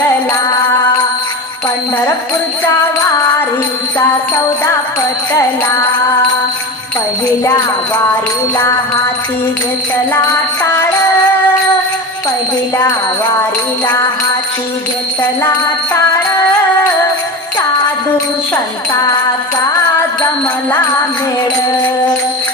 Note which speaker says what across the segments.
Speaker 1: पटला पंढरपूरच्या वारीचा सौदा पटला. पहिल्या वारीला हाती घेतला टाळ. पहिल्या वारीला हाती घेतला टाळ. साधू संताचा जमला मेळ.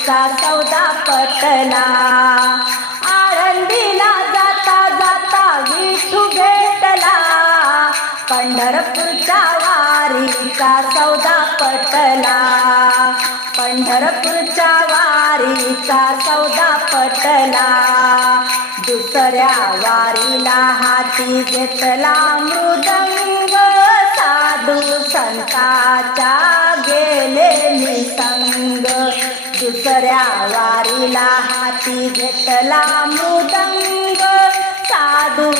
Speaker 1: वारीचा सौदा पटला आळंदीला जाता जाता विठू भेटला. पंढरपूरच्या वारीचा सौदा पटला. पंढरपूरच्या वारीचा सौदा पटला. दुसऱ्या वारीला हाती घेतला मृदंग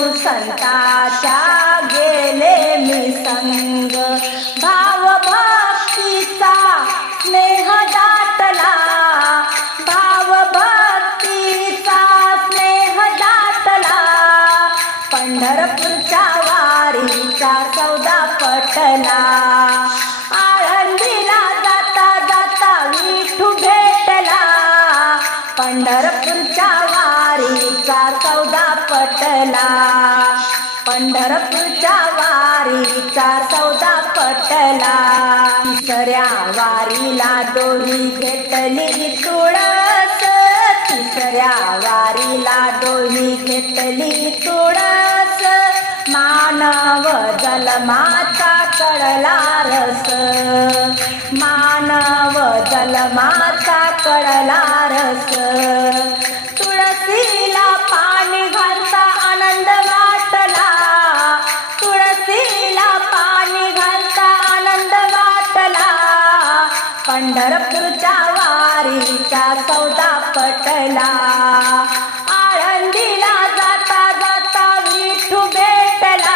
Speaker 1: संताच्या गेले मी संग. भाव भक्तीचा स्नेह दाटला. भाव भक्तीचा स्नेह दाटला. पंढरपूरच्या वारीचा सौदा पटला. आळंदीला जाता जाता विठू भेटला. पंढरपूरच्या वारीचा सौदा पटला. पंढरपूरच्या वारीचा सौदा पटला. तिसऱ्या वारीला डोही घेतली तुळस. तिसऱ्या वारीला डोही घेतली तुळस. मानव जलमाचा कळला रस. मानव जलमाचा कळला रस. पंढरपूरच्या वारीचा सौदा पटला. आळंदीला जाता जाता विठू भेटला.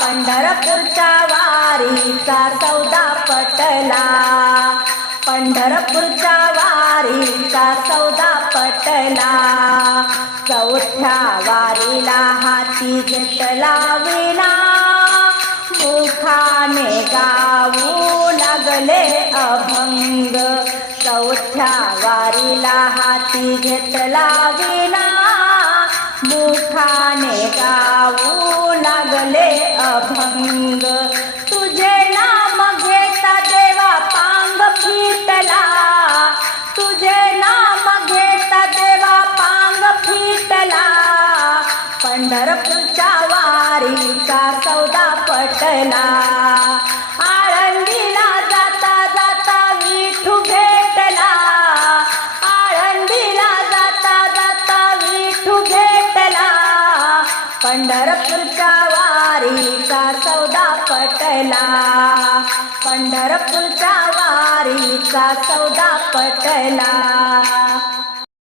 Speaker 1: पंढरपूरच्या वारीचा सौदा पटला. पंढरपूरच्या वारीचा सौदा पटला. चौथ्या वारीला हाती घेतला. चौथ्या वारीला हाती घेतला विना मुखाने गाऊ लागले अभंग. तुझे नाम घेता देवा पांग फिटला. तुझे नाम घेता देवा पांग फिटला. पंढरपूरच्या वारीचा सौदा पटला. पंढरपूरच्या वारीचा सौदा पटला. पंढरपूरच्या वारीचा सौदा पटला.